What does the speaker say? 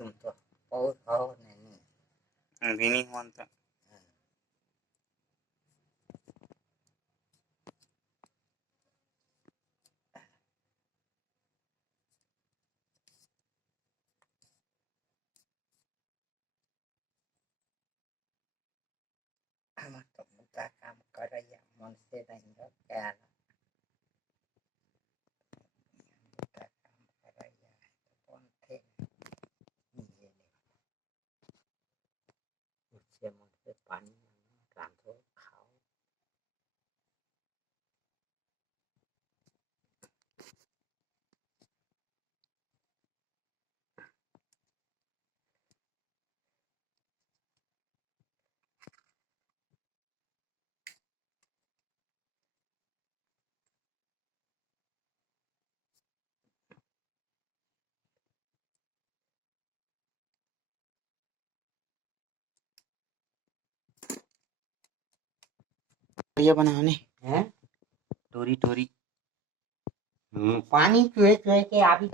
तुम तो और हो नहीं अभी नहीं हुआ था। हम तो मुद्दा काम कर रही है मन से नहीं हो क्या ना मुद्दा काम कर रही है तो कौन थे ये नहीं उससे मुझ पे पानी रांधो खाओ भैया बनाने हैं टोरी टोरी पानी चुहे चुहे के अभी